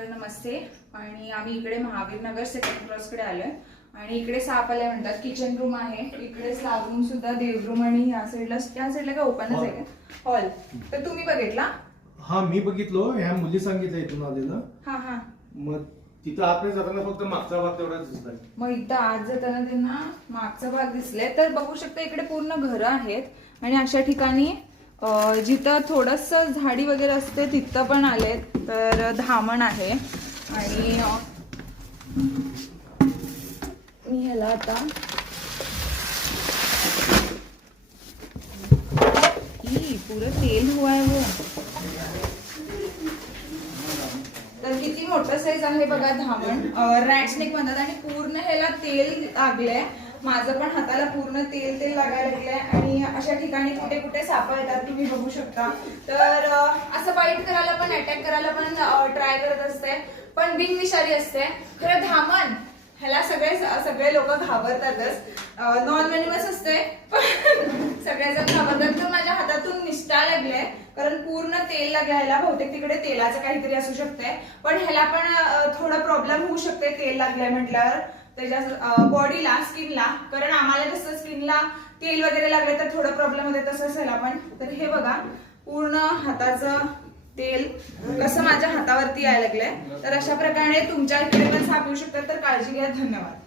तर नमस्ते. आणि आम्ही इकडे महावीर नगर सेकंड क्रॉसकडे आलोय आणि इकडे साप आलाय म्हणतात. किचन रूम आहे, इकडेच लागून सुद्धा देवरूम आणि या साईडला काय ओपनच आहे का हॉल. तर तुम्ही बघितला? हा मी बघितलो, ह्या मुली सांगितलं इथून आलेलं. हा हा. मग तिथं आतमध्ये जाताना फक्त मागचा भाग तेवढाच दिसलाय. मग इथं आज जाताना त्यांना मागचा भाग दिसले. तर बघू शकता इकडे पूर्ण घरं आहेत आणि अशा ठिकाणी जिथं थोडस झाडी वगैरे असते तिथं पण आलेत. तर धामण आहे आणि मी ह्याला आता पुरं तेल हुआ है वो. तर किती मोठं साईज आहे बघा धामण. रॅट स्नेक म्हणतात आणि पूर्ण ह्याला तेल लागलंय. माझं पण हाताला पूर्ण तेल लागायला लागलंय आणि अशा ठिकाणी कुठे कुठे साप येतात तुम्ही बघू शकता. तर असं बाईट करायला पण अटॅक करायला पण ट्राय करत असते, पण बिनविषारी असते. खरं धामण ह्याला सगळे लोक घाबरतातच. नॉन वेनिमस असते पण सगळेजण घाबरतात. तर माझ्या हातातून निष्ठा लागले कारण पूर्ण तेल लागल्याला. बहुतेक तिकडे तेलाचं काहीतरी असू शकते, पण ह्याला पण थोडा प्रॉब्लेम होऊ शकते तेल लागलंय म्हटल्यावर त्याच्या बॉडीला, स्किनला. कारण आम्हाला जसं स्किनला तेल वगैरे लागले तर थोडं प्रॉब्लेम होते, तसंच ह्याला पण. तर हे बघा पूर्ण हाताचं तेल कसं माझ्या हातावरती यायला लागलंय. तर अशा प्रकारे तुमच्या इकडे पण साप येऊ शकतात, तर काळजी घ्या. धन्यवाद.